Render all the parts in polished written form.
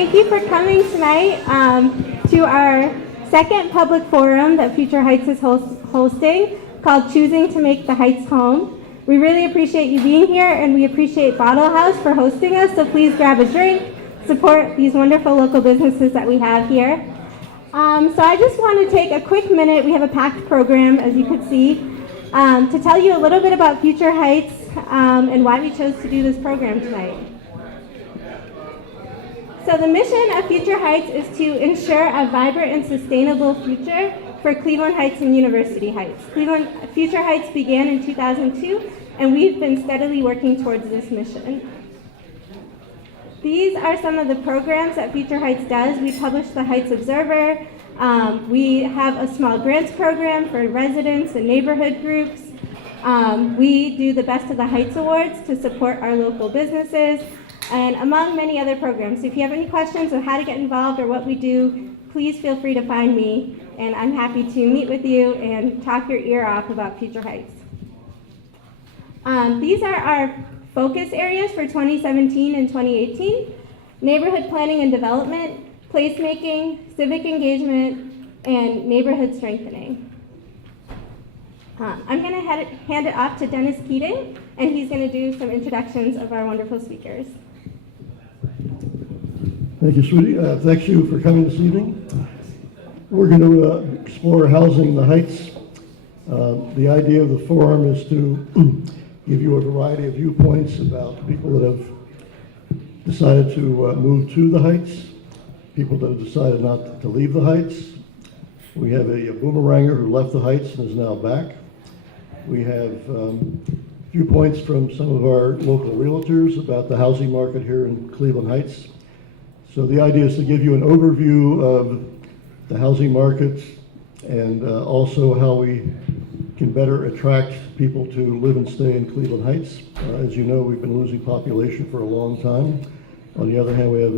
thank you for coming tonight to our second public forum that Future Heights is hosting called Choosing to Make the Heights Home. We really appreciate you being here, and we appreciate Bottle House for hosting us, so please grab a drink, support these wonderful local businesses that we have here. So I just want to take a quick minute, we have a packed program as you could see, to tell you a little bit about Future Heights and why we chose to do this program tonight. So the mission of Future Heights is to ensure a vibrant and sustainable future for Cleveland Heights and University Heights. Future Heights began in 2002, and we've been steadily working towards this mission. These are some of the programs that Future Heights does. We publish the Heights Observer. We have a small grants program for residents and neighborhood groups. We do the Best of the Heights Awards to support our local businesses, and among many other programs. So if you have any questions on how to get involved or what we do, please feel free to find me, and I'm happy to meet with you and talk your ear off about Future Heights. These are our focus areas for 2017 and 2018: neighborhood planning and development, placemaking, civic engagement, and neighborhood strengthening. I'm going to hand it off to Dennis Keating, and he's going to do some introductions of our wonderful speakers. Thank you, sweetie. Thank you for coming this evening. We're going to explore housing in the Heights. The idea of the forum is to give you a variety of viewpoints about people that have decided to move to the Heights, people that have decided not to leave the Heights. We have a boomeranger who left the Heights and is now back. We have viewpoints from some of our local realtors about the housing market here in Cleveland Heights. So the idea is to give you an overview of the housing market and also how we can better attract people to live and stay in Cleveland Heights. As you know, we've been losing population for a long time. On the other hand, we have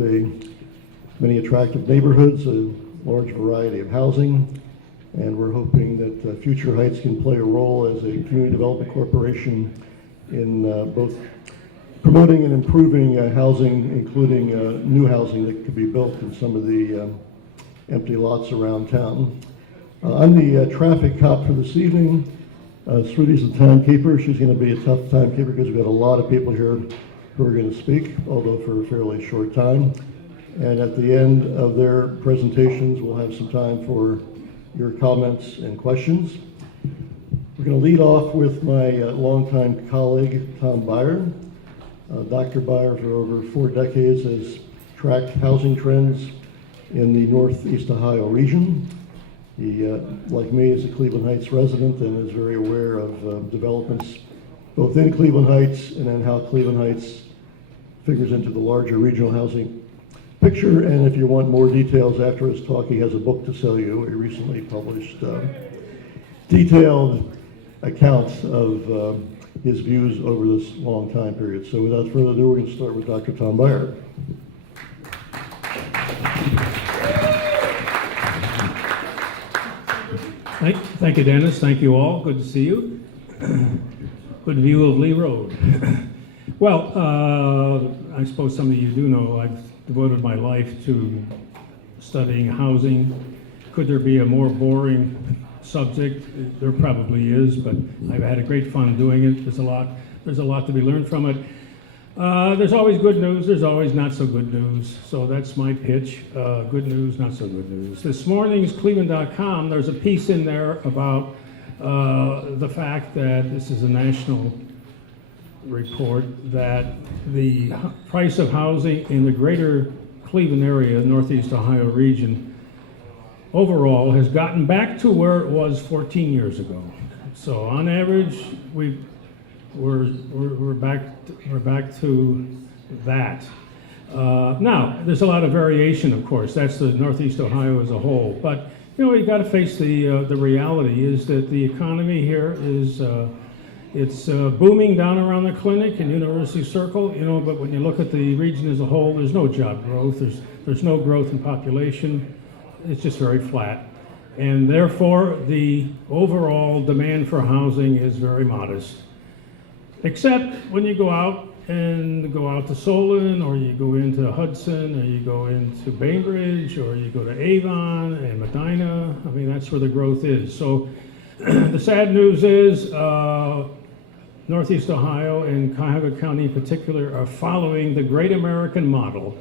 many attractive neighborhoods, a large variety of housing, and we're hoping that Future Heights can play a role as a community development corporation in both promoting and improving housing, including new housing that could be built in some of the empty lots around town. I'm the traffic cop for this evening. Sruti's the timekeeper. She's going to be a tough timekeeper because we've got a lot of people here who are going to speak, although for a fairly short time. And at the end of their presentations, we'll have some time for your comments and questions. We're going to lead off with my longtime colleague, Tom Byer. Dr. Byer, for over 4 decades, has tracked housing trends in the Northeast Ohio region. He, like me, is a Cleveland Heights resident and is very aware of developments both in Cleveland Heights and then how Cleveland Heights figures into the larger regional housing picture. And if you want more details after his talk, he has a book to sell you. He recently published detailed accounts of his views over this long time period. So without further ado, we're going to start with Dr. Tom Byer. Thank you, Dennis. Thank you all. Good to see you. Good view of Lee Road. Well, I suppose some of you do know I've devoted my life to studying housing. Could there be a more boring subject? There probably is, but I've had a great fun doing it. There's a lot to be learned from it. There's always good news, there's always not so good news. So that's my pitch, good news, not so good news. This morning's Cleveland.com, there's a piece in there about the fact that this is a national report that the price of housing in the greater Cleveland area, Northeast Ohio region, overall has gotten back to where it was 14 years ago. So on average, we're back to that. Now, there's a lot of variation, of course. That's the Northeast Ohio as a whole. But you know, you got to face the reality is that the economy here is it's booming down around the clinic and University Circle. You know, but when you look at the region as a whole, there's no job growth. There's no growth in population. It's just very flat. And therefore, the overall demand for housing is very modest. Except when you go out and go out to Solon, or you go into Hudson, or you go into Bainbridge, or you go to Avon and Medina. I mean, that's where the growth is. So the sad news is Northeast Ohio and Cuyahoga County in particular are following the great American model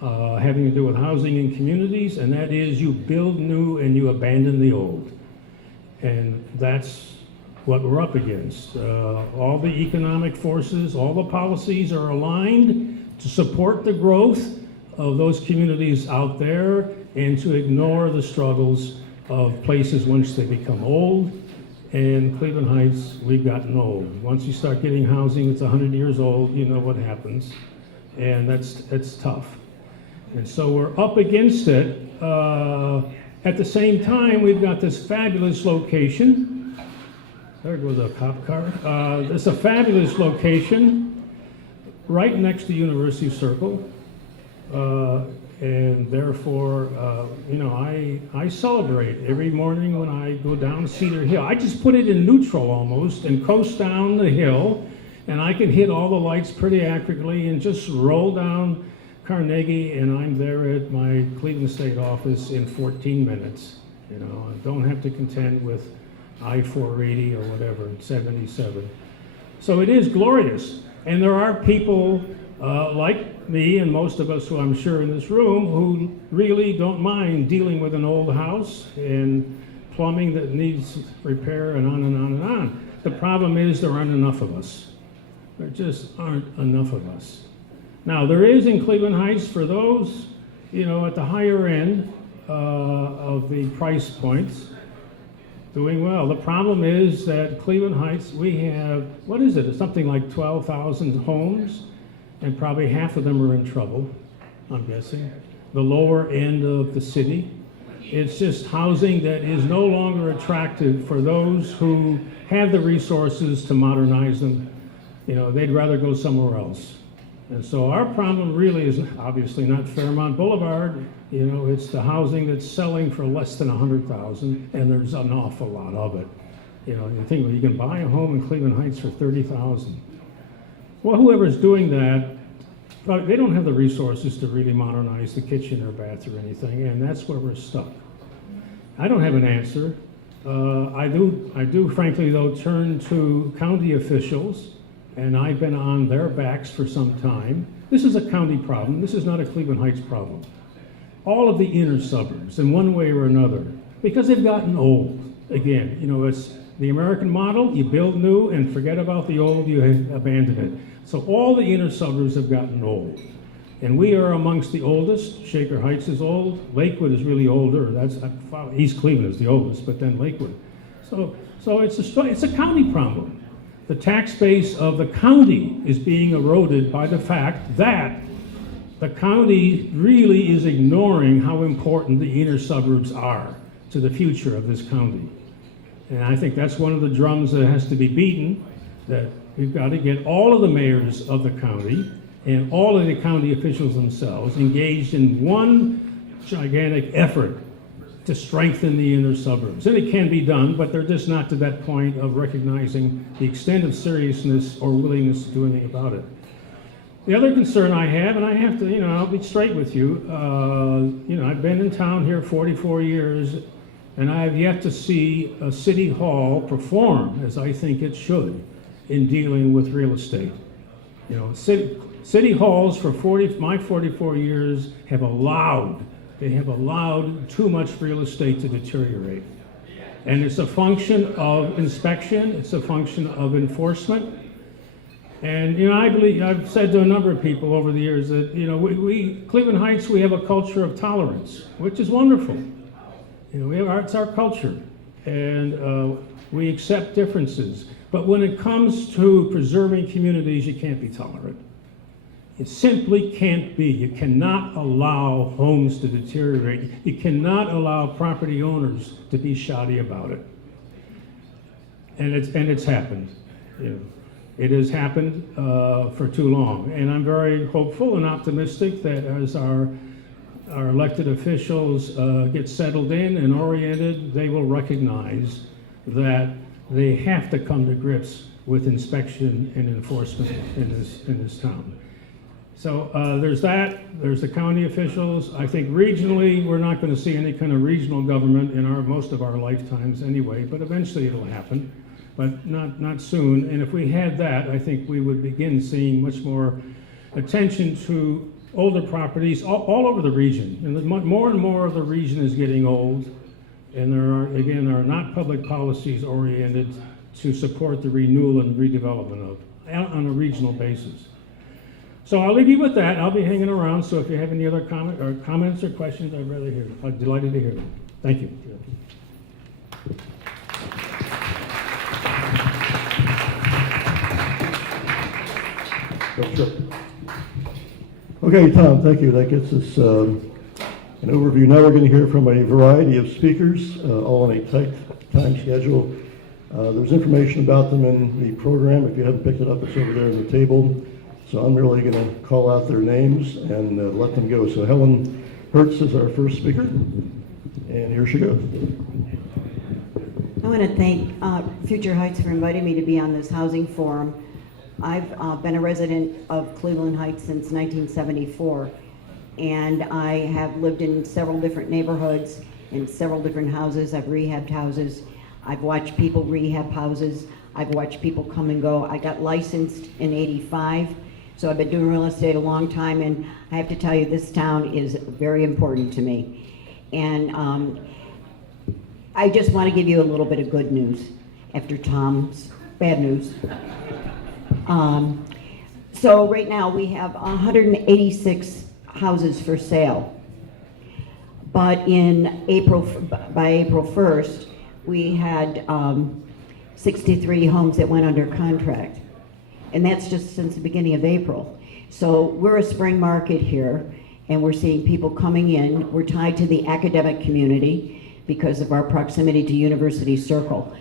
having to do with housing and communities, and that is you build new and you abandon the old. And that's what we're up against. All the economic forces, all the policies are aligned to support the growth of those communities out there and to ignore the struggles of places once they become old. And Cleveland Heights, we've gotten old. Once you start getting housing that's 100 years old, you know what happens. And that's tough. And so we're up against it. At the same time, we've got this fabulous location. There goes a cop car. It's a fabulous location right next to University Circle. And therefore, you know, I celebrate every morning when I go down Cedar Hill. I just put it in neutral almost and coast down the hill, and I can hit all the lights pretty accurately and just roll down Carnegie, and I'm there at my Cleveland State office in 14 minutes. You know, I don't have to contend with I-480 or whatever, 77. So it is glorious. And there are people like me and most of us who I'm sure in this room who really don't mind dealing with an old house and plumbing that needs repair and on and on and on. The problem is there aren't enough of us. There just aren't enough of us. Now, there is in Cleveland Heights for those, you know, at the higher end of the price points, doing well. The problem is that Cleveland Heights, we have, what is it? It's something like 12,000 homes, and probably half of them are in trouble, I'm guessing. The lower end of the city. It's just housing that is no longer attractive for those who have the resources to modernize them. You know, they'd rather go somewhere else. And so our problem really is obviously not Fairmont Boulevard. You know, it's the housing that's selling for less than $100,000, and there's an awful lot of it. You know, you think, well, you can buy a home in Cleveland Heights for $30,000. Well, whoever's doing that, they don't have the resources to really modernize the kitchen or bath or anything, and that's where we're stuck. I don't have an answer. I do, frankly, though, turn to county officials, and I've been on their backs for some time. This is a county problem. This is not a Cleveland Heights problem. All of the inner suburbs, in one way or another, because they've gotten old. Again, you know, it's the American model. You build new and forget about the old, you abandon it. So all the inner suburbs have gotten old. And we are amongst the oldest. Shaker Heights is old. Lakewood is really older. That's East Cleveland is the oldest, but then Lakewood. So it's a county problem. The tax base of the county is being eroded by the fact that the county really is ignoring how important the inner suburbs are to the future of this county. And I think that's one of the drums that has to be beaten, that we've got to get all of the mayors of the county and all of the county officials themselves engaged in one gigantic effort to strengthen the inner suburbs. And it can be done, but they're just not to that point of recognizing the extent of seriousness or willingness to do anything about it. The other concern I have, and I have to, you know, I'll be straight with you, you know, I've been in town here 44 years, and I have yet to see a city hall perform as I think it should in dealing with real estate. You know, city halls for my 44 years have allowed too much real estate to deteriorate. And it's a function of inspection, it's a function of enforcement. And, you know, I believe, I've said to a number of people over the years that, you know, Cleveland Heights, we have a culture of tolerance, which is wonderful. You know, it's our culture, and we accept differences. But when it comes to preserving communities, you can't be tolerant. It simply can't be. You cannot allow homes to deteriorate. You cannot allow property owners to be shoddy about it. And it's happened. You know, it has happened for too long. And I'm very hopeful and optimistic that as our elected officials get settled in and oriented, they will recognize that they have to come to grips with inspection and enforcement in this town. So there's that, there's the county officials. I think regionally, we're not going to see any kind of regional government in most of our lifetimes anyway, but eventually it'll happen, but not soon. And if we had that, I think we would begin seeing much more attention to older properties all over the region. And more and more of the region is getting old, and there are not public policies oriented to support the renewal and redevelopment on a regional basis. So I'll leave you with that. I'll be hanging around, so if you have any other comments or questions, I'd rather hear them. I'm delighted to hear them. Thank you. Sure. Okay, Tom, thank you. That gets us an overview. Now we're going to hear from a variety of speakers, all on a tight time schedule. There's information about them in the program. If you haven't picked it up, it's over there on the table. So I'm really going to call out their names and let them go. So Helen Hertz is our first speaker, and here she goes. I want to thank Future Heights for inviting me to be on this housing forum. I've been a resident of Cleveland Heights since 1974, and I have lived in several different neighborhoods, in several different houses. I've rehabbed houses. I've watched people rehab houses. I've watched people come and go. I got licensed in '85. So I've been doing real estate a long time, and I have to tell you, this town is very important to me. And I just want to give you a little bit of good news after Tom's bad news. So right now we have 186 houses for sale. But by April 1st, we had 63 homes that went under contract. And that's just since the beginning of April. So we're a spring market here, and we're seeing people coming in. We're tied to the academic community because of our proximity to University Circle.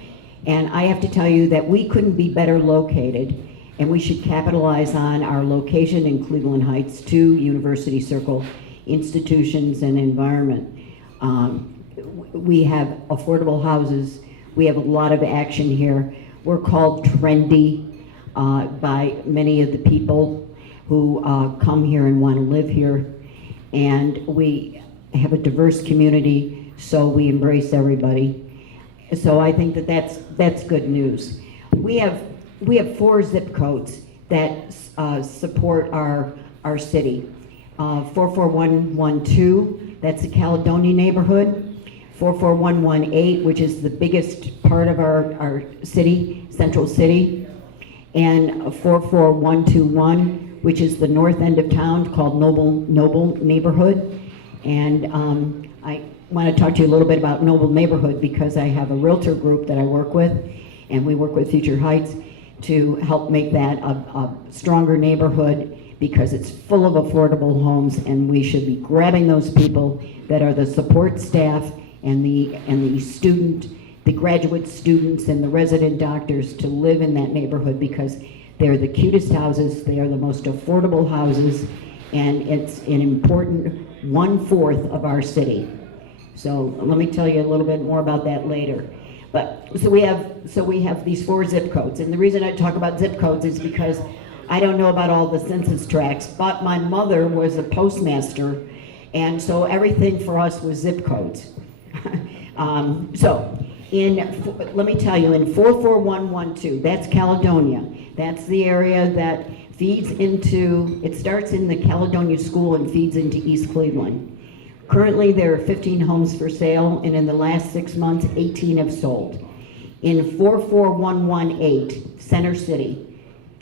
And I have to tell you that we couldn't be better located, and we should capitalize on our location in Cleveland Heights to University Circle, institutions, and environment. We have affordable houses. We have a lot of action here. We're called trendy by many of the people who come here and want to live here. And we have a diverse community, so we embrace everybody. So I think that that's good news. We have 4 zip codes that support our city. 44112, that's the Caledonia neighborhood. 44118, which is the biggest part of our city, Central City. And 44121, which is the north end of town, called Noble Neighborhood. And I want to talk to you a little bit about Noble Neighborhood because I have a realtor group that I work with, and we work with Future Heights to help make that a stronger neighborhood because it's full of affordable homes, and we should be grabbing those people that are the support staff and the graduate students and the resident doctors to live in that neighborhood because they're the cutest houses, they are the most affordable houses, and it's an important 1/4 of our city. So let me tell you a little bit more about that later. But so we have these 4 zip codes, and the reason I talk about zip codes is because I don't know about all the census tracts, but my mother was a postmaster, and so everything for us was zip codes. Let me tell you, in 44112, that's Caledonia. That's the area that feeds into, it starts in the Caledonia School and feeds into East Cleveland. Currently, there are 15 homes for sale, and in the last 6 months, 18 have sold. In 44118, Center City,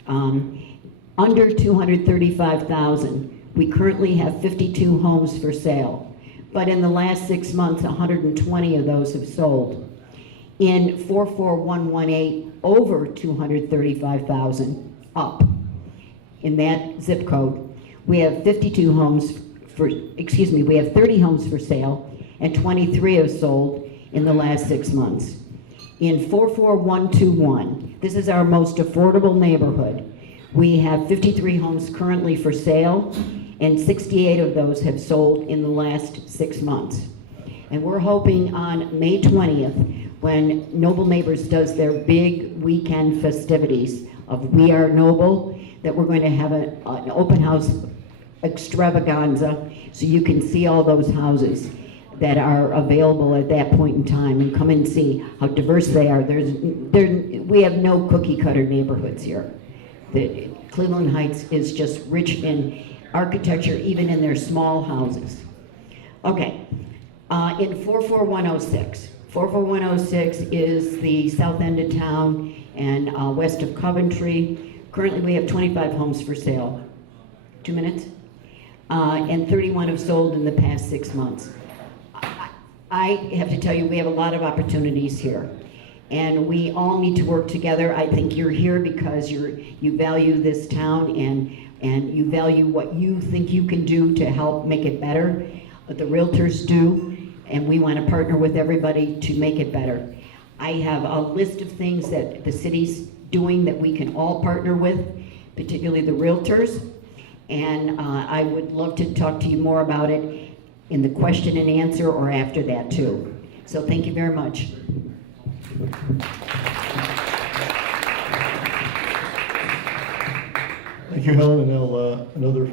under 235,000, we currently have 52 homes for sale. But in the last 6 months, 120 of those have sold. In 44118, over 235,000 up. In that zip code, we have 30 homes for sale, and 23 have sold in the last 6 months. In 44121, this is our most affordable neighborhood. We have 53 homes currently for sale, and 68 of those have sold in the last 6 months. And we're hoping on May 20th, when Noble Neighbors does their big weekend festivities of We Are Noble, that we're going to have an open house extravaganza so you can see all those houses that are available at that point in time and come and see how diverse they are. We have no cookie cutter neighborhoods here. Cleveland Heights is just rich in architecture, even in their small houses. Okay, in 44106. 44106 is the south end of town and west of Coventry. Currently we have 25 homes for sale. 2 minutes? And 31 have sold in the past 6 months. I have to tell you, we have a lot of opportunities here. And we all need to work together. I think you're here because you value this town and you value what you think you can do to help make it better. But the realtors do, and we want to partner with everybody to make it better. I have a list of things that the city's doing that we can all partner with, particularly the realtors. And I would love to talk to you more about it in the question and answer or after that too. So thank you very much. Thank you, Helen, and now another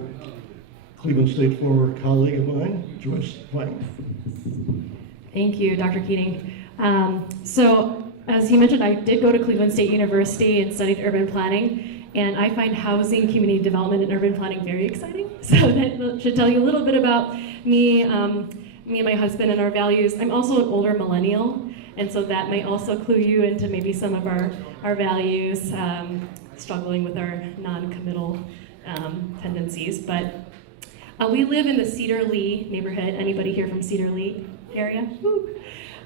Cleveland State former colleague of mine, Joyce Wang. Thank you, Dr. Keating. So, as you mentioned, I did go to Cleveland State University and studied urban planning, and I find housing, community development, and urban planning very exciting. So that should tell you a little bit about me, me and my husband and our values. I'm also an older millennial, and so that may also clue you into maybe some of our values, struggling with our non-committal tendencies. But we live in the Cedar Lee neighborhood. Anybody here from Cedar Lee area? Woo.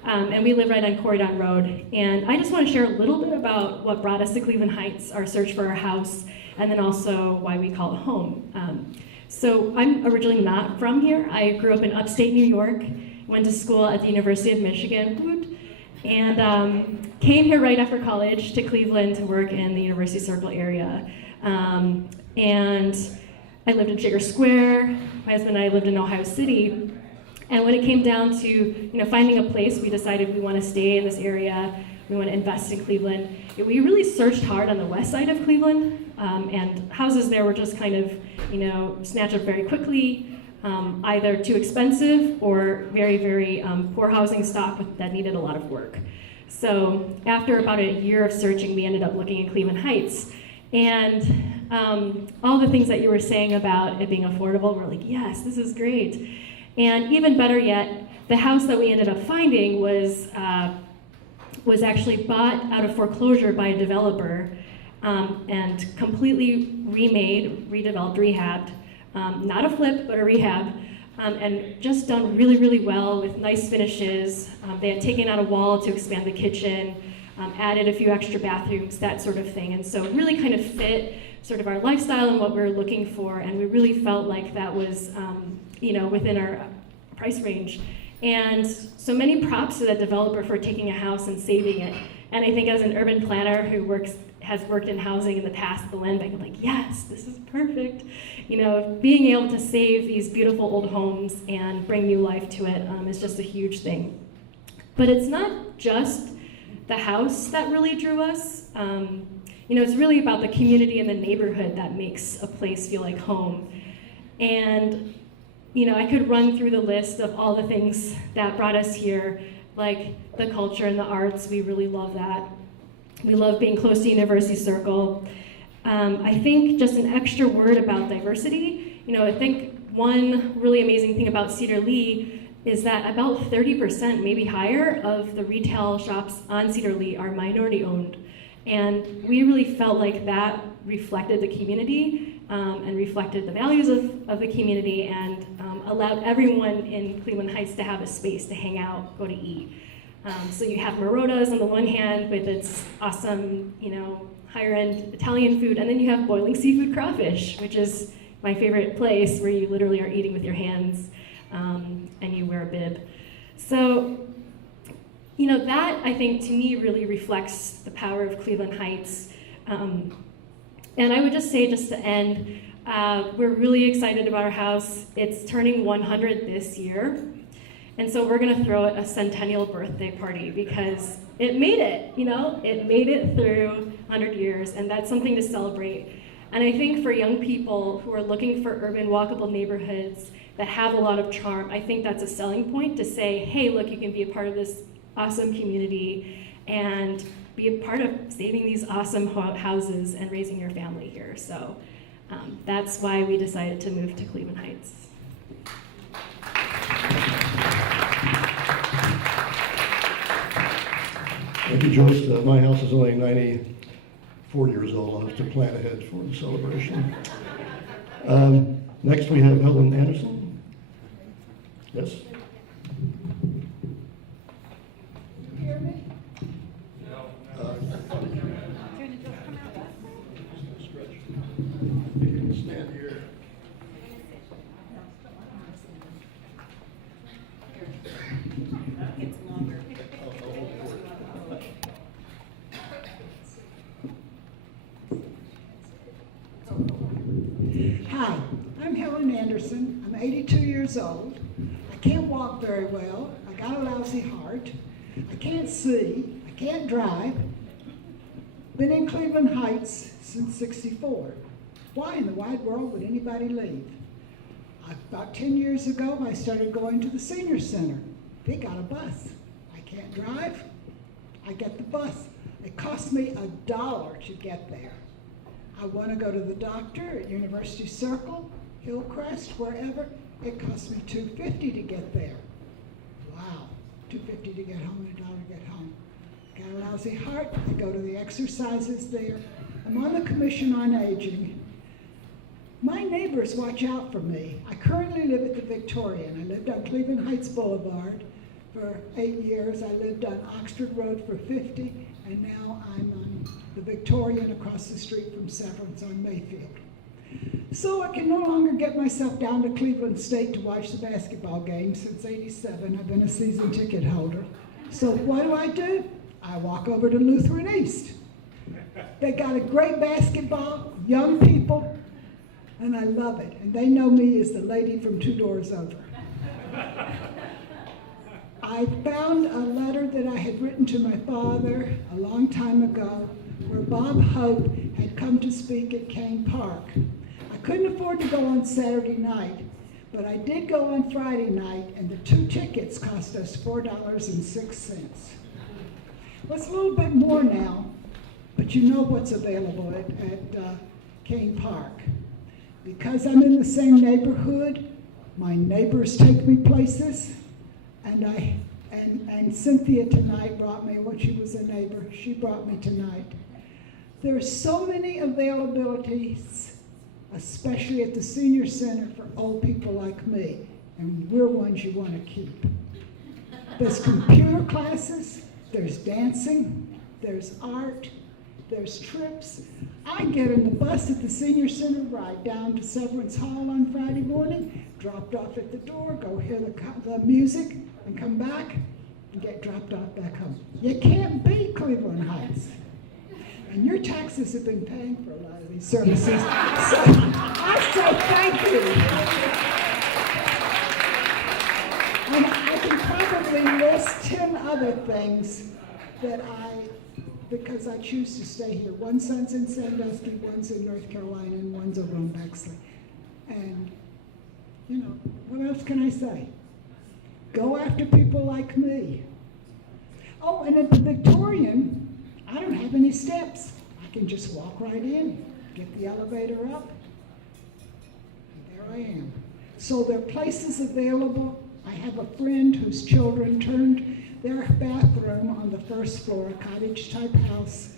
And we live right on Corydon Road. And I just want to share a little bit about what brought us to Cleveland Heights, our search for our house, and then also why we call it home. So I'm originally not from here. I grew up in upstate New York, went to school at the University of Michigan, and came here right after college to Cleveland to work in the University Circle area. And I lived in Sugar Square. My husband and I lived in Ohio City. And when it came down to finding a place, we decided we want to stay in this area. We want to invest in Cleveland. We really searched hard on the west side of Cleveland, and houses there were just kind of snatched up very quickly, either too expensive or very, very poor housing stock that needed a lot of work. So after about a year of searching, we ended up looking in Cleveland Heights. And all the things that you were saying about it being affordable, we're like, yes, this is great. And even better yet, the house that we ended up finding was actually bought out of foreclosure by a developer and completely remade, redeveloped, rehabbed. Not a flip, but a rehab. And just done really, really well with nice finishes. They had taken out a wall to expand the kitchen, added a few extra bathrooms, that sort of thing. And so it really kind of fit sort of our lifestyle and what we were looking for. And we really felt like that was within our price range. And so many props to that developer for taking a house and saving it. And I think as an urban planner who has worked in housing in the past, the land bank, I'm like, yes, this is perfect. Being able to save these beautiful old homes and bring new life to it is just a huge thing. But it's not just the house that really drew us. It's really about the community and the neighborhood that makes a place feel like home. And I could run through the list of all the things that brought us here, like the culture and the arts. We really love that. We love being close to University Circle. I think just an extra word about diversity. I think one really amazing thing about Cedar Lee is that about 30%, maybe higher, of the retail shops on Cedar Lee are minority owned. And we really felt like that reflected the community and reflected the values of the community and allowed everyone in Cleveland Heights to have a space to hang out, go to eat. So you have Marota's on the one hand with its awesome, higher end Italian food, and then you have Boiling Seafood Crawfish, which is my favorite place where you literally are eating with your hands and you wear a bib. So, that I think to me really reflects the power of Cleveland Heights. And I would just say, just to end, we're really excited about our house. It's turning 100 this year. And so we're gonna throw it a centennial birthday party because it made it, it made it through 100 years, and that's something to celebrate. And I think for young people who are looking for urban walkable neighborhoods that have a lot of charm, I think that's a selling point to say, hey, look, you can be a part of this awesome community and be a part of saving these awesome houses and raising your family here. So that's why we decided to move to Cleveland Heights. Thank you, Joyce. My house is only 94 years old. I'll have to plan ahead for the celebration. Next, we have Helen Anderson. Yes? Hear me? Stand here. Hi, I'm Helen Anderson. I'm 82 years old. I can't walk very well. I got a lousy heart. I can't see. I can't drive. Been in Cleveland Heights since '64. Why in the wide world would anybody leave? About 10 years ago, I started going to the senior center. They got a bus. I can't drive. I get the bus. It cost me $1 to get there. I want to go to the doctor at University Circle, Hillcrest, wherever. It cost me $2.50 to get there. Wow, $2.50 to get home and $1 to get home. Got a lousy heart. I go to the exercises there. I'm on the Commission on Aging. My neighbors watch out for me. I currently live at the Victorian. I lived on Cleveland Heights Boulevard for 8 years. I lived on Oxford Road for 50, and now I'm on the Victorian across the street from Severance on Mayfield. So I can no longer get myself down to Cleveland State to watch the basketball game. Since '87, I've been a season ticket holder. So what do? I walk over to Lutheran East. They got a great basketball, young people, and I love it. And they know me as the lady from 2 doors over. I found a letter that I had written to my father a long time ago where Bob Hope had come to speak at Kane Park. I couldn't afford to go on Saturday night, but I did go on Friday night, and the 2 tickets cost us $4.06. Well, it's a little bit more now, but you know what's available at Kane Park. Because I'm in the same neighborhood, my neighbors take me places, and Cynthia tonight brought me, when she was a neighbor, she brought me tonight. There are so many availabilities, especially at the senior center for old people like me, and we're ones you want to keep. There's computer classes, there's dancing, there's art, there's trips. I get in the bus at the senior center, ride down to Severance Hall on Friday morning, dropped off at the door, go hear the music, and come back and get dropped off back home. You can't beat Cleveland Heights. And your taxes have been paying for a lot of these services. So I say thank you. And I can probably list 10 other things that because I choose to stay here. One son's in Sandusky, one's in North Carolina, and one's over on Bexley. And, what else can I say? Go after people like me. Oh, and at the Victorian, I don't have any steps. I can just walk right in, get the elevator up, and there I am. So there are places available. I have a friend whose children turned their bathroom on the first floor, a cottage-type house,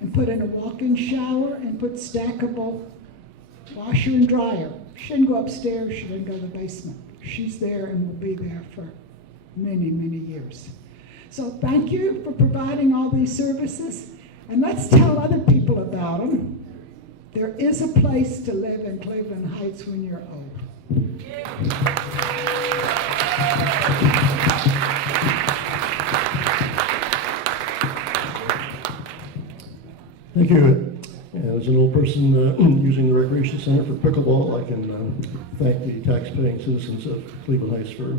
and put in a walk-in shower and put stackable washer and dryer. She didn't go upstairs, she didn't go to the basement. She's there and will be there for many, many years. So thank you for providing all these services, and let's tell other people about them. There is a place to live in Cleveland Heights when you're old. Thank you. And as an old person using the recreation center for pickleball, I can thank the tax-paying citizens of Cleveland Heights for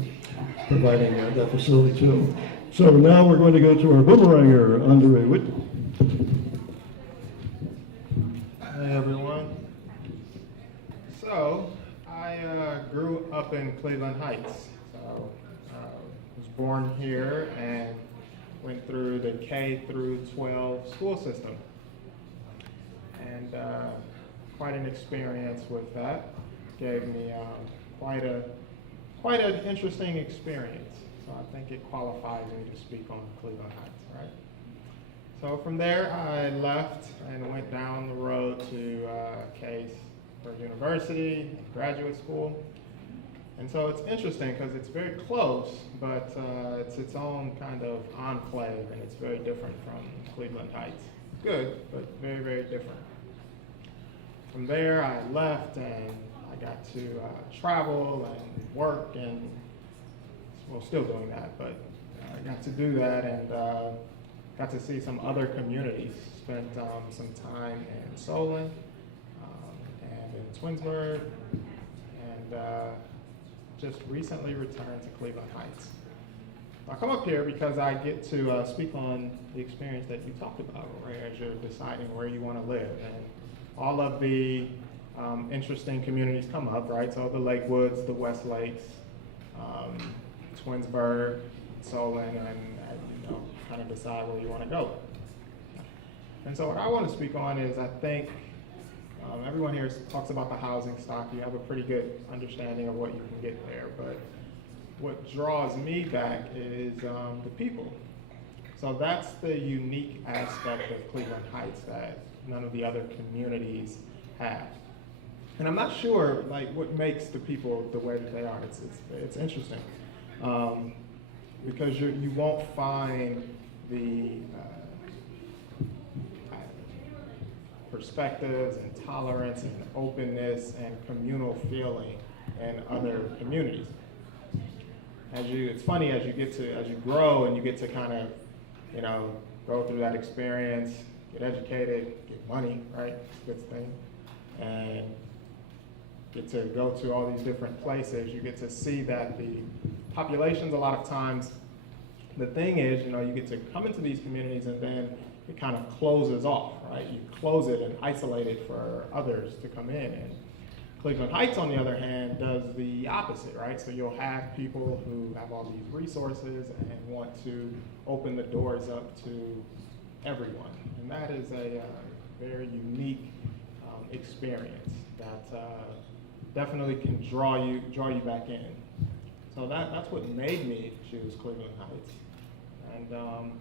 providing that facility too. So now we're going to go to our boomeranger, Andre Witt. Hey everyone. So, I grew up in Cleveland Heights. So, was born here and went through the K through 12 school system. And quite an experience with that. Gave me quite an interesting experience. So I think it qualifies me to speak on Cleveland Heights, right? So from there, I left and went down the road to Case for university, graduate school. And so it's interesting because it's very close, but it's its own kind of enclave, and it's very different from Cleveland Heights. Good, but very, very different. From there, I left and I got to travel and work, and well, still doing that, but I got to do that and got to see some other communities. Spent some time in Solon and in Twinsburg, and just recently returned to Cleveland Heights. I come up here because I get to speak on the experience that you talked about, right, as you're deciding where you want to live. And all of the interesting communities come up, right? So the Lakewoods, the West Lakes, Twinsburg, Solon, and you know, kind of decide where you want to go. And so what I want to speak on is, I think everyone here talks about the housing stock. You have a pretty good understanding of what you can get there, but what draws me back is the people. So that's the unique aspect of Cleveland Heights that none of the other communities have. And I'm not sure like what makes the people the way that they are. It's interesting because you won't find the perspectives and tolerance and openness and communal feeling in other communities. It's funny as you grow and you get to kind of, you know, go through that experience, get educated, get money, right? It's a good thing. And get to go to all these different places. You get to see that the populations, a lot of times, the thing is, you know, you get to come into these communities and then it kind of closes off, right? You close it and isolate it for others to come in. And Cleveland Heights, on the other hand, does the opposite, right? So you'll have people who have all these resources and want to open the doors up to everyone. And that is a very unique experience that definitely can draw you back in. So that's what made me choose Cleveland Heights. And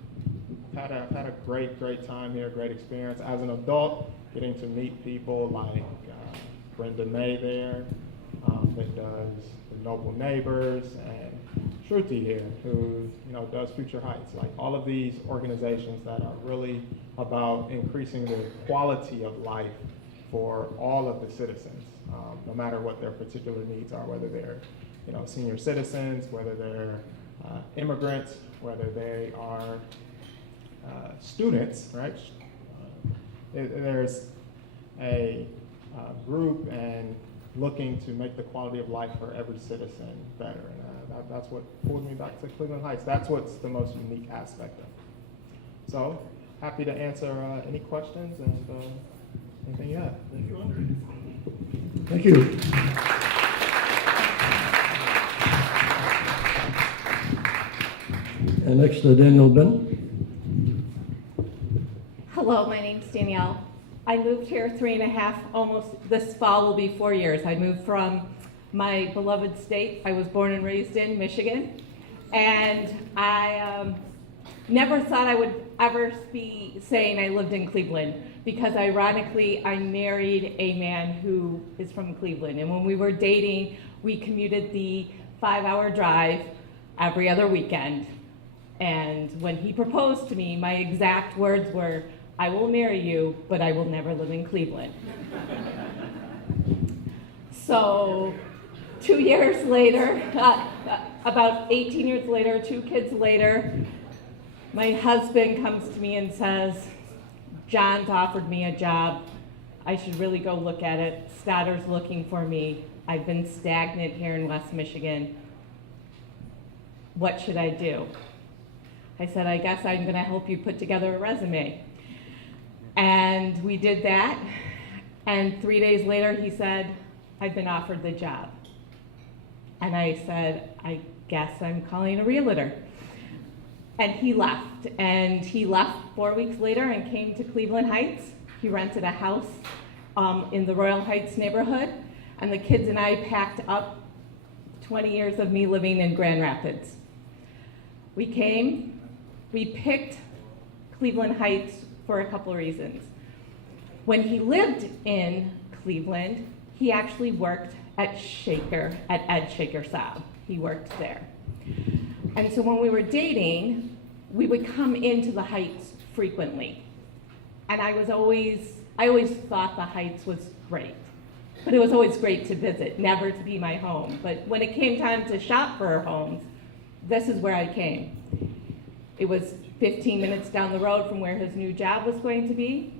had a great time here, great experience. As an adult, getting to meet people like Brenda May there, that does the Noble Neighbors, and Shruti here, who does Future Heights. Like all of these organizations that are really about increasing the quality of life for all of the citizens, no matter what their particular needs are, whether they're senior citizens, whether they're immigrants, whether they are students, right? There's a group and looking to make the quality of life for every citizen better. And that's what pulled me back to Cleveland Heights. That's what's the most unique aspect of it. So, happy to answer any questions and anything you have. Thank you, Andre. Thank you. And next, Danielle Ben. Hello, my name's Danielle. I moved here 3.5, almost this fall will be 4 years. I moved from my beloved state. I was born and raised in Michigan. And I never thought I would ever be saying I lived in Cleveland, because ironically, I married a man who is from Cleveland. And when we were dating, we commuted the 5-hour drive every other weekend. And when he proposed to me, my exact words were, "I will marry you, but I will never live in Cleveland." So 2 years later, about 18 years later, 2 kids later, my husband comes to me and says, "John's offered me a job I should really go look at it. Stotter's looking for me. I've been stagnant here in West Michigan. What should I do? I said, I guess I'm gonna help you put together a resume. And we did that, and 3 days later he said, I've been offered the job. And I said, I guess I'm calling a realtor. And he left, and he left 4 weeks later and came to Cleveland Heights. He rented a house in the Royal Heights neighborhood, and the kids and I packed up 20 years of me living in Grand Rapids. We came, we picked Cleveland Heights for a couple of reasons. When he lived in Cleveland, he actually worked at Ed Shaker Saab. He worked there. And so when we were dating, we would come into the Heights frequently. And I always thought the Heights was great. But it was always great to visit, never to be my home. But when it came time to shop for homes, this is where I came. It was 15 minutes down the road from where his new job was going to be.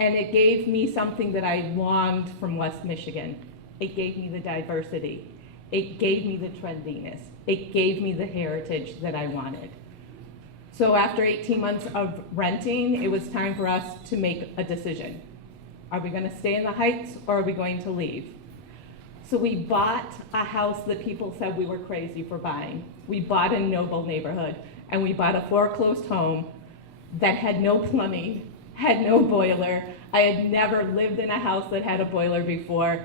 And it gave me something that I longed from West Michigan. It gave me the diversity. It gave me the trendiness. It gave me the heritage that I wanted. So after 18 months of renting, it was time for us to make a decision. Are we gonna stay in the Heights or are we going to leave? So we bought a house that people said we were crazy for buying. We bought a Noble neighborhood, and we bought a foreclosed home that had no plumbing, had no boiler. I had never lived in a house that had a boiler before,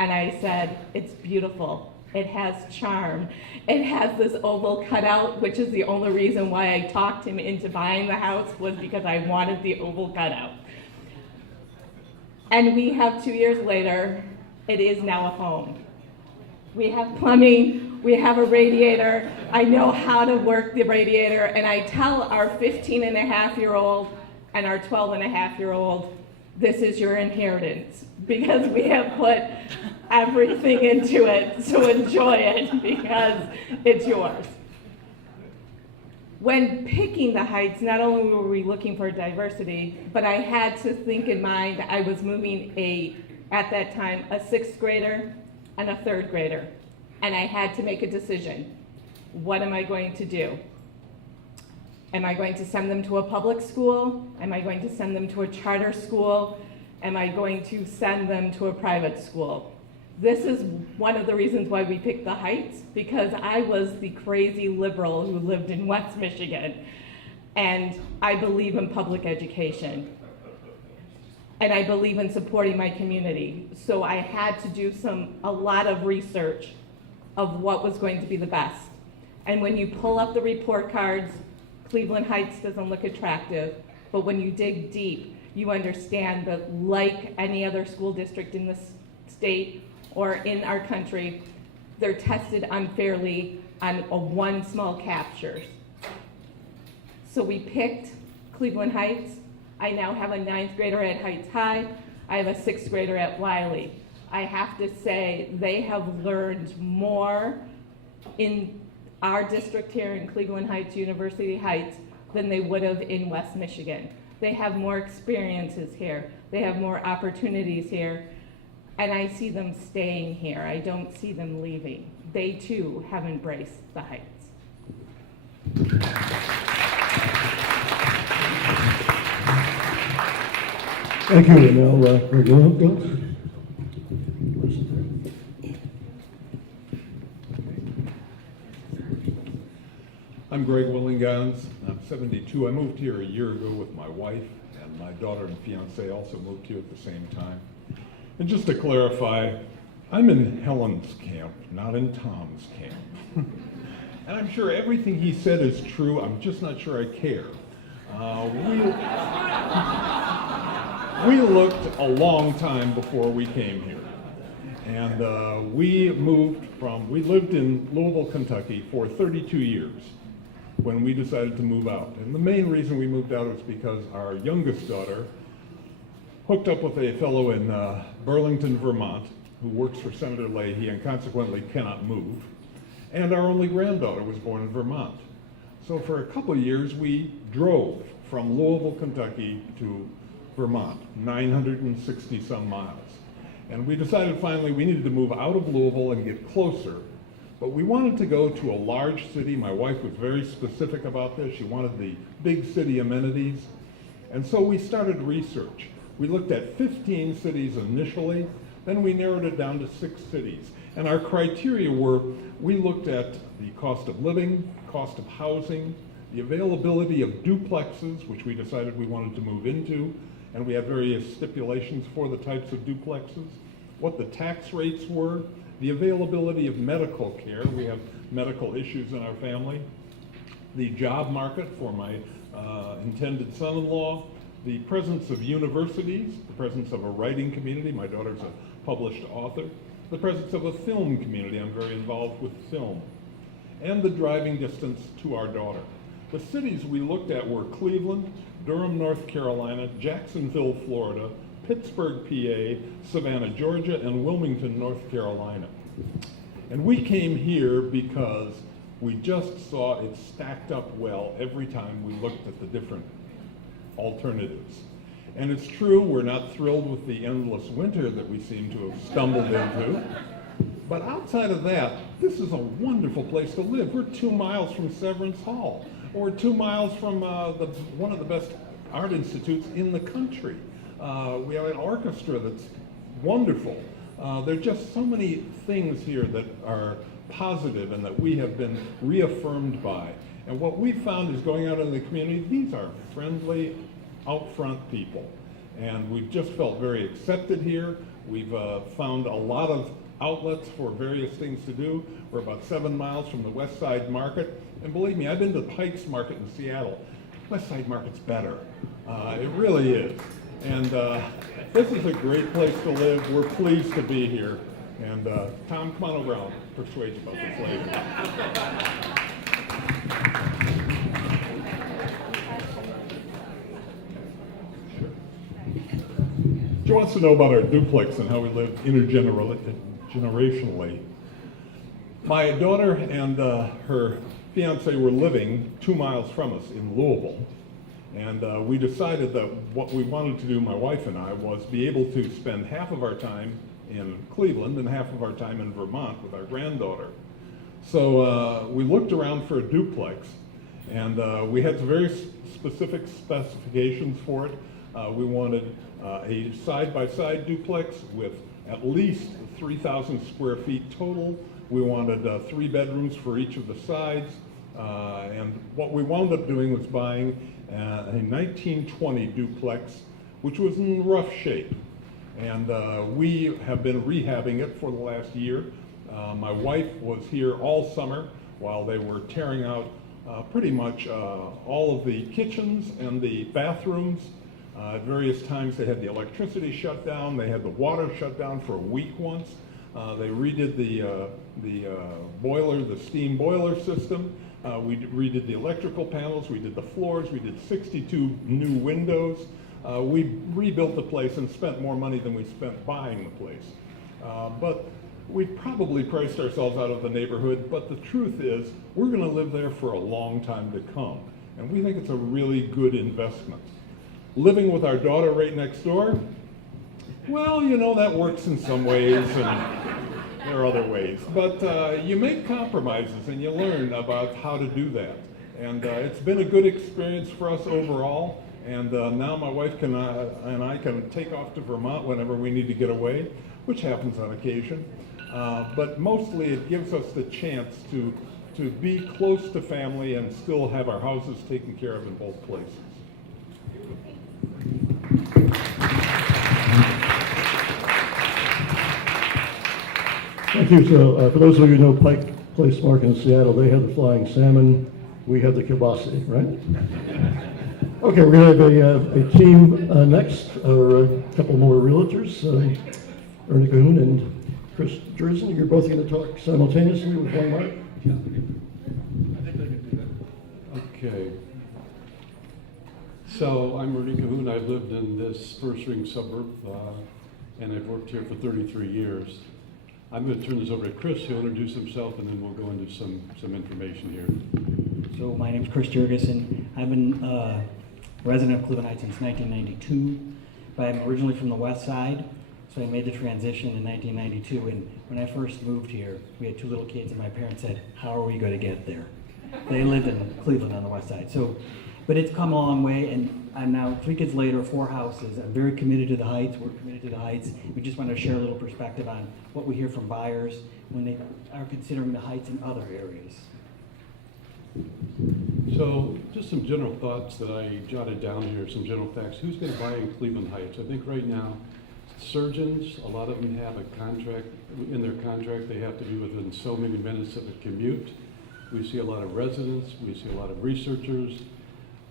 and I said, it's beautiful. It has charm. It has this oval cutout, which is the only reason why I talked him into buying the house, was because I wanted the oval cutout. And we have 2 years later, it is now a home. We have plumbing, we have a radiator. I know how to work the radiator, and I tell our 15-and-a-half-year-old and our 12-and-a-half-year-old, this is your inheritance, because we have put everything into it, so enjoy it, because it's yours. When picking the Heights, not only were we looking for diversity, but I had to think in mind, I was moving at that time, a 6th grader and a 3rd grader. And I had to make a decision. What am I going to do? Am I going to send them to a public school? Am I going to send them to a charter school? Am I going to send them to a private school? This is one of the reasons why we picked the Heights, because I was the crazy liberal who lived in West Michigan. And I believe in public education. And I believe in supporting my community. So I had to do a lot of research of what was going to be the best. And when you pull up the report cards, Cleveland Heights doesn't look attractive, but when you dig deep, you understand that like any other school district in the state or in our country, they're tested unfairly on one small capture. So we picked Cleveland Heights. I now have a 9th grader at Heights High. I have a 6th grader at Wiley. I have to say, they have learned more in our district here in Cleveland Heights, University Heights, than they would have in West Michigan. They have more experiences here. They have more opportunities here. And I see them staying here. I don't see them leaving. They too have embraced the Heights. Thank you, and now Greg Williams. I'm Greg Willingans. I'm 72. I moved here a year ago with my wife, and my daughter and fiance also moved here at the same time. And just to clarify, I'm in Helen's camp, not in Tom's camp. And I'm sure everything he said is true. I'm just not sure I care. We looked a long time before we came here. And we lived in Louisville, Kentucky for 32 years when we decided to move out. And the main reason we moved out was because our youngest daughter hooked up with a fellow in Burlington, Vermont, who works for Senator Leahy and consequently cannot move. And our only granddaughter was born in Vermont. So for a couple of years, we drove from Louisville, Kentucky to Vermont, 960 some miles. And we decided finally we needed to move out of Louisville and get closer. But we wanted to go to a large city. My wife was very specific about this. She wanted the big city amenities. And so we started research. We looked at 15 cities initially, then we narrowed it down to 6 cities. And our criteria were, we looked at the cost of living, cost of housing, the availability of duplexes, which we decided we wanted to move into, and we had various stipulations for the types of duplexes, what the tax rates were, the availability of medical care. We have medical issues in our family. The job market for my intended son-in-law, the presence of universities, the presence of a writing community. My daughter's a published author. The presence of a film community. I'm very involved with film. And the driving distance to our daughter. The cities we looked at were Cleveland, Durham, North Carolina, Jacksonville, Florida, Pittsburgh, PA, Savannah, Georgia, and Wilmington, North Carolina. And we came here because we just saw it stacked up well every time we looked at the different alternatives. And it's true, we're not thrilled with the endless winter that we seem to have stumbled into. But outside of that, this is a wonderful place to live. We're 2 miles from Severance Hall. Or 2 miles from one of the best art institutes in the country. We have an orchestra that's wonderful. There are just so many things here that are positive and that we have been reaffirmed by. And what we've found is going out in the community, these are friendly, out front people. And we've just felt very accepted here. We've found a lot of outlets for various things to do. We're about 7 miles from the West Side Market. And believe me, I've been to Pike's Market in Seattle. West Side Market's better. It really is. And this is a great place to live. We're pleased to be here. And Tom, come on over. I'll persuade you about this later. She wants to know about our duplex and how we live intergenerationally. My daughter and her fiance were living 2 miles from us in Louisville. And we decided that what we wanted to do, my wife and I, was be able to spend half of our time in Cleveland and half of our time in Vermont with our granddaughter. So we looked around for a duplex, and we had some very specific specifications for it. We wanted a side-by-side duplex with at least 3,000 square feet total. We wanted 3 bedrooms for each of the sides. And what we wound up doing was buying a 1920 duplex, which was in rough shape. And we have been rehabbing it for the last year. My wife was here all summer while they were tearing out pretty much all of the kitchens and the bathrooms. At various times they had the electricity shut down, they had the water shut down for a week once. They redid the boiler, the steam boiler system. We redid the electrical panels, we did the floors, we did 62 new windows. We rebuilt the place and spent more money than we spent buying the place. But we probably priced ourselves out of the neighborhood, but the truth is we're going to live there for a long time to come. And we think it's a really good investment. Living with our daughter right next door, well, you know, that works in some ways and there are other ways. But you make compromises and you learn about how to do that. And it's been a good experience for us overall. And now my wife and I can take off to Vermont whenever we need to get away, which happens on occasion. But mostly it gives us the chance to be close to family and still have our houses taken care of in both places. Thank you. So for those of you who know Pike Place Market in Seattle, they have the flying salmon. We have the kielbasa, right? Okay, we're going to have a team next, or a couple more realtors, Ernie Cahoon and Chris Jerson. You're both going to talk simultaneously with one mic? I think I can do that. Okay. So I'm Ernie Cahoon. I've lived in this first ring suburb, and I've worked here for 33 years. I'm going to turn this over to Chris. He'll introduce himself, and then we'll go into some information here. So my name's Chris Jurgensen. I've been a resident of Cleveland Heights since 1992. but I'm originally from the west side, so I made the transition in 1992, and when I first moved here, we had 2 little kids, and my parents said, how are we going to get there? They lived in Cleveland on the west side. So, but it's come a long way, and I'm now 3 kids later, 4 houses. I'm very committed to the Heights. We're committed to the Heights. We just want to share a little perspective on what we hear from buyers when they are considering the Heights in other areas. So just some general thoughts that I jotted down here, some general facts. Who's going to buy in Cleveland Heights? I think right now, surgeons, a lot of them have a contract, in their contract they have to be within so many minutes of a commute. We see a lot of residents, we see a lot of researchers,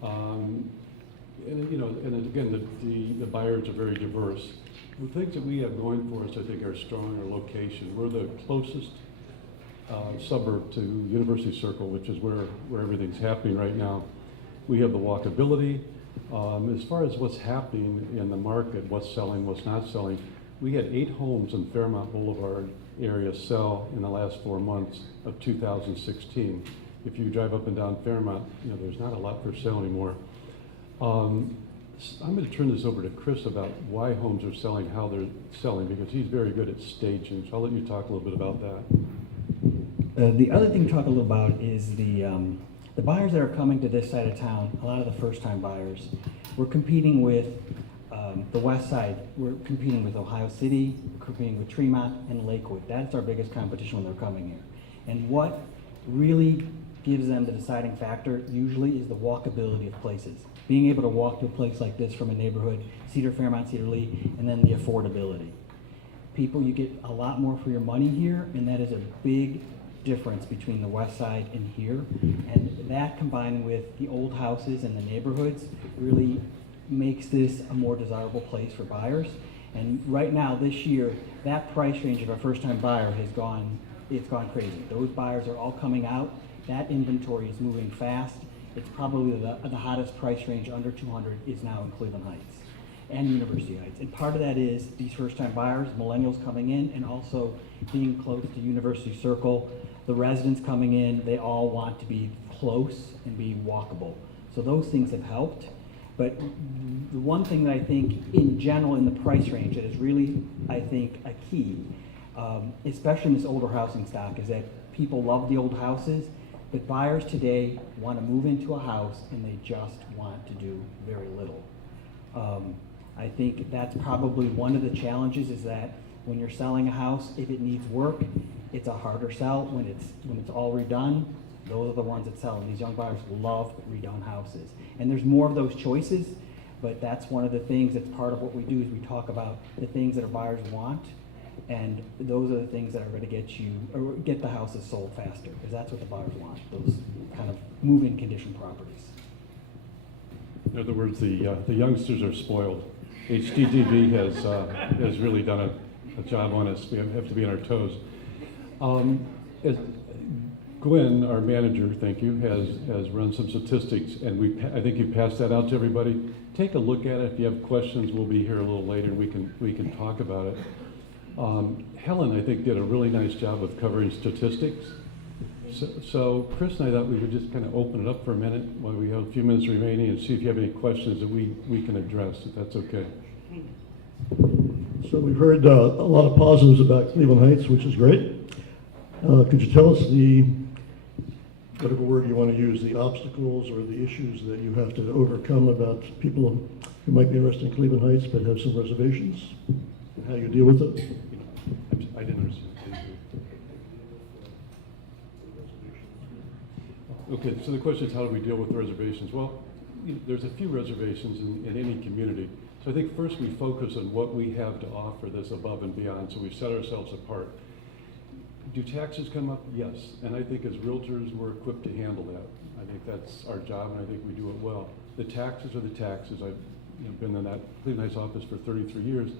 and you know, and again, the buyers are very diverse. The things that we have going for us, I think, are strong. Our location. We're the closest suburb to University Circle, which is where everything's happening right now. We have the walkability. As far as what's happening in the market, what's selling, what's not selling, we had 8 homes in Fairmont Boulevard area sell in the last 4 months of 2016. If you drive up and down Fairmont, you know, there's not a lot for sale anymore. I'm going to turn this over to Chris about why homes are selling, how they're selling, because he's very good at staging. So I'll let you talk a little bit about that. The other thing to talk a little about is the buyers that are coming to this side of town, a lot of the first-time buyers. We're competing with the west side. We're competing with Ohio City, we're competing with Tremont and Lakewood. That's our biggest competition when they're coming here. And what really gives them the deciding factor usually is the walkability of places. Being able to walk to a place like this from a neighborhood, Cedar Fairmont, Cedar Lee, and then the affordability. People, you get a lot more for your money here, and that is a big difference between the west side and here. And that combined with the old houses and the neighborhoods really makes this a more desirable place for buyers. And right now, this year, that price range of a first-time buyer has gone crazy. Those buyers are all coming out. That inventory is moving fast. It's probably the hottest price range under 200 is now in Cleveland Heights and University Heights. And part of that is these first-time buyers, millennials coming in, and also being close to University Circle. The residents coming in, they all want to be close and be walkable. So those things have helped. But the one thing that I think in general in the price range that is really, I think, a key, especially in this older housing stock, is that people love the old houses, but buyers today want to move into a house and they just want to do very little. I think that's probably one of the challenges is that when you're selling a house, if it needs work, it's a harder sell. When it's all redone, those are the ones that sell. And these young buyers love redone houses. And there's more of those choices, but that's one of the things that's part of what we do is we talk about the things that our buyers want, and those are the things that are going to get you or get the houses sold faster, because that's what the buyers want, those kind of move-in condition properties. In other words, the youngsters are spoiled. HGTV has really done a job on us. We have to be on our toes. As Gwen, our manager, thank you, has run some statistics, and I think you passed that out to everybody. Take a look at it. If you have questions, we'll be here a little later, and we can talk about it. Helen, I think, did a really nice job of covering statistics. So Chris and I thought we would just kind of open it up for a minute while we have a few minutes remaining and see if you have any questions that we can address, if that's okay. So we've heard a lot of positives about Cleveland Heights, which is great. Could you tell us whatever word you want to use, the obstacles or the issues that you have to overcome about people who might be interested in Cleveland Heights but have some reservations, and how you deal with it? I didn't understand. Okay, so the question is, how do we deal with reservations? Well, there's a few reservations in any community. So I think first we focus on what we have to offer that's above and beyond, so we set ourselves apart. Do taxes come up? Yes. And I think as realtors, we're equipped to handle that. I think that's our job, and I think we do it well. The taxes are the taxes. I've been in that Cleveland Heights office for 33 years,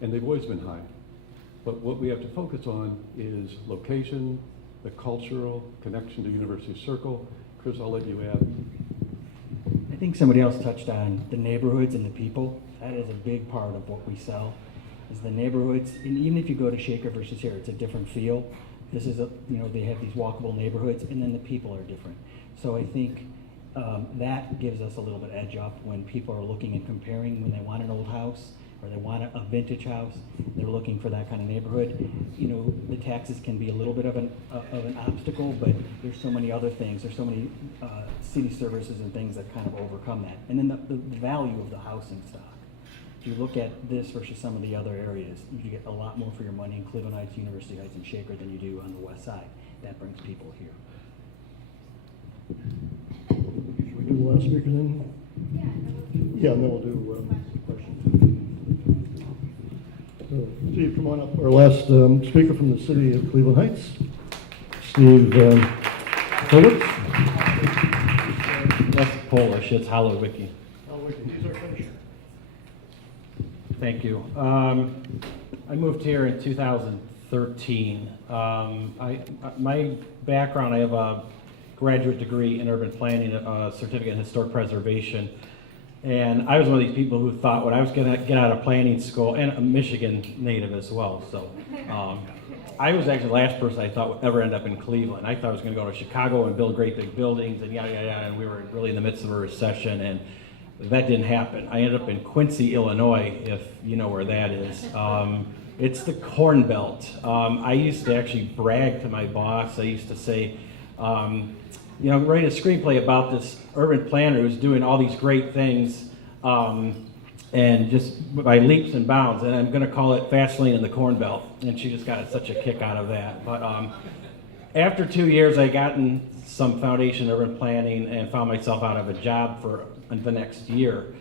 and they've always been high. But what we have to focus on is location, the cultural connection to University Circle. Chris, I'll let you add. I think somebody else touched on the neighborhoods and the people. That is a big part of what we sell, is the neighborhoods. And even if you go to Shaker versus here, it's a different feel. This is they have these walkable neighborhoods, and then the people are different. So I think that gives us a little bit edge up when people are looking and comparing when they want an old house a vintage house, they're looking for that kind of neighborhood. You know, the taxes can be a little bit of an obstacle, but there's so many other things. There's so many city services and things that kind of overcome that. And then the value of the housing stock. If you look at this versus some of the other areas, you get a lot more for your money in Cleveland Heights, University Heights, and Shaker than you do on the west side. That brings people here. Should we do the last speaker then? Yeah, and then we'll do questions. Steve, come on up. Our last speaker from the city of Cleveland Heights, Steve Phillips. That's Polish, it's Halowicki. He's our finisher. Thank you. I moved here in 2013. My background, I have a graduate degree in urban planning, a certificate in historic preservation. And I was one of these people who thought when I was going to get out of planning school, and a Michigan native as well, so I was actually the last person I thought would ever end up in Cleveland. I thought I was going to go to Chicago and build great big buildings and yada, yada, yada, and we were really in the midst of a recession, and that didn't happen. I ended up in Quincy, Illinois, if you know where that is. It's the Corn Belt. I used to actually brag to my boss. I used to say, you know, I'm writing a screenplay about this urban planner who's doing all these great things and just by leaps and bounds, and I'm going to call it Fast Lane in the Corn Belt, and she just got such a kick out of that. But after 2 years, I got in some foundation urban planning and found myself out of a job for the next year.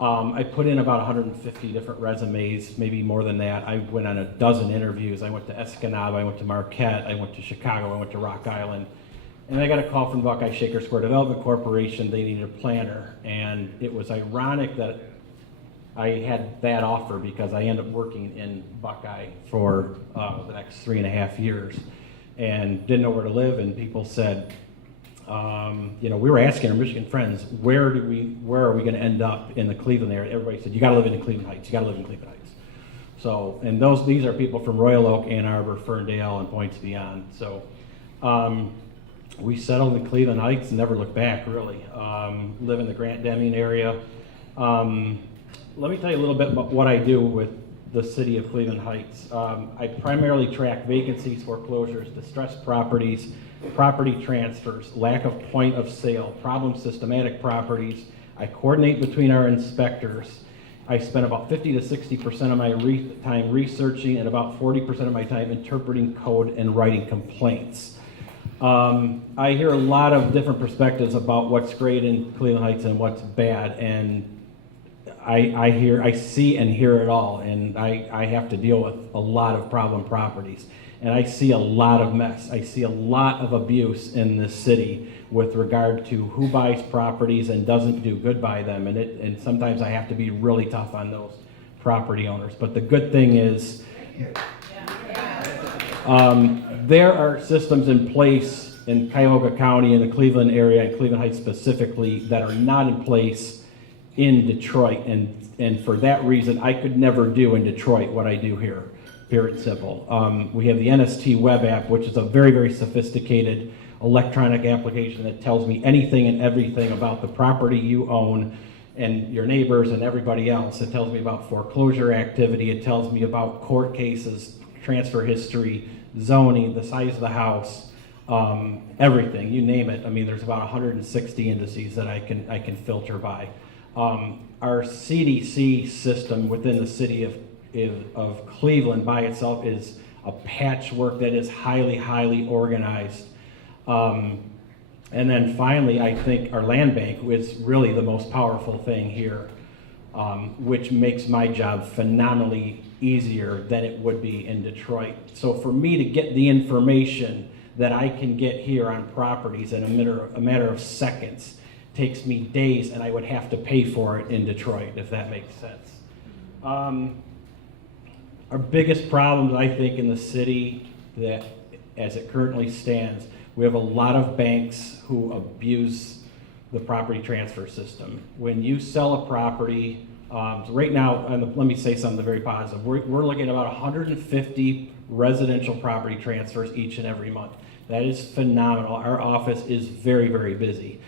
I put in about 150 different resumes, maybe more than that. I went on a dozen interviews. I went to Escanaba, I went to Marquette, I went to Chicago, I went to Rock Island. And I got a call from Buckeye Shaker Square Development Corporation. They needed a planner. And it was ironic that I had that offer because I ended up working in Buckeye for the next 3.5 years and didn't know where to live. And people said, you know, we were asking our Michigan friends, where are we going to end up in the Cleveland area? Everybody said, you got to live in Cleveland Heights. You got to live in Cleveland Heights. So, and these are people from Royal Oak, Ann Arbor, Ferndale, and points beyond. So, we settled in Cleveland Heights and never looked back, really. Live in the Grant-Deming area. Let me tell you a little bit about what I do with the city of Cleveland Heights. I primarily track vacancies, foreclosures, distressed properties, property transfers, lack of point of sale, problem systematic properties. I coordinate between our inspectors. I spend about 50 to 60% of my time researching and about 40% of my time interpreting code and writing complaints. I hear a lot of different perspectives about what's great in Cleveland Heights and what's bad, and I see and hear it all, and I have to deal with a lot of problem properties, and I see a lot of mess. I see a lot of abuse in this city with regard to who buys properties and doesn't do good by them, and sometimes I have to be really tough on those property owners. But the good thing is, there are systems in place in Cuyahoga County, in the Cleveland area, and Cleveland Heights specifically, that are not in place in Detroit. And for that reason, I could never do in Detroit what I do here, pure and simple. We have the NST web app, which is a very, very sophisticated electronic application that tells me anything and everything about the property you own and your neighbors and everybody else. It tells me about foreclosure activity. It tells me about court cases, transfer history, zoning, the size of the house, everything, you name it. I mean, there's about 160 indices that I can filter by. Our CDC system within the city of Cleveland by itself is a patchwork that is highly, highly organized. And then finally, I think our land bank is really the most powerful thing here, which makes my job phenomenally easier than it would be in Detroit. So for me to get the information that I can get here on properties in a matter of seconds takes me days, and I would have to pay for it in Detroit, if that makes sense. Our biggest problems, I think, in the city, that as it currently stands, we have a lot of banks who abuse the property transfer system. When you sell a property, so right now, and let me say something very positive. We're looking at about 150 residential property transfers each and every month. That is phenomenal. Our office is very, very busy.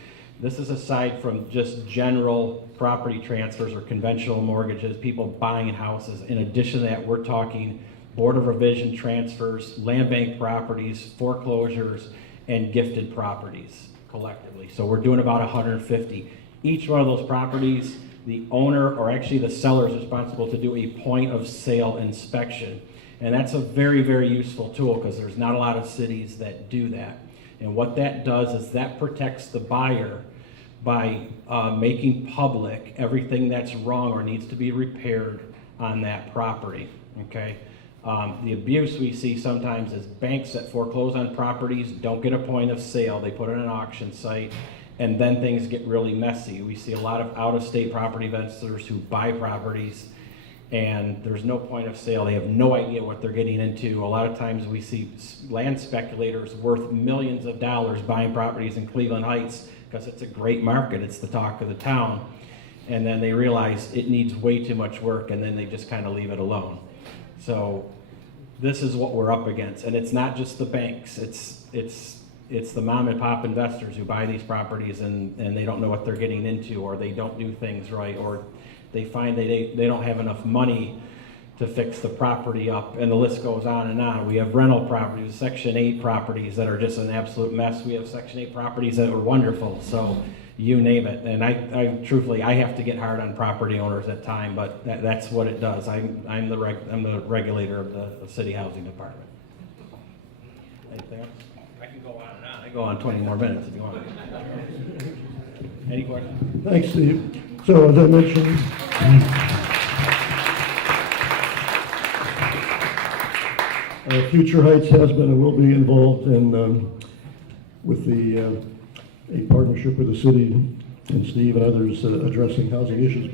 This is aside from just general property transfers or conventional mortgages, people buying houses. In addition to that, we're talking Board of Revision transfers, land bank properties, foreclosures, and gifted properties collectively. So we're doing about 150. Each one of those properties, the owner or actually the seller is responsible to do a point of sale inspection. And that's a very, very useful tool because there's not a lot of cities that do that. And what that does is that protects the buyer by making public everything that's wrong or needs to be repaired on that property, okay? The abuse we see sometimes is banks that foreclose on properties don't get a point of sale. They put it on an auction site, and then things get really messy. We see a lot of out-of-state property investors who buy properties, and there's no point of sale. They have no idea what they're getting into. A lot of times we see land speculators worth millions of dollars buying properties in Cleveland Heights because it's a great market. It's the talk of the town. And then they realize it needs way too much work, and then they just kind of leave it alone. So this is what we're up against. And it's not just the banks. It's the mom and pop investors who buy these properties and they don't know what they're getting into, or they don't do things right, or they find they don't have enough money to fix the property up, and the list goes on and on. We have rental properties, Section 8 properties that are just an absolute mess. We have Section 8 properties that are wonderful, so you name it. And I truthfully, I have to get hard on property owners at times, but that's what it does. I'm the regulator of the city housing department. Anything else? I can go on and on. I can go on 20 more minutes if you want. Any questions? Thanks, Steve. So as I mentioned, Future Heights has been and will be involved in with a partnership with the city and Steve and others addressing housing issues.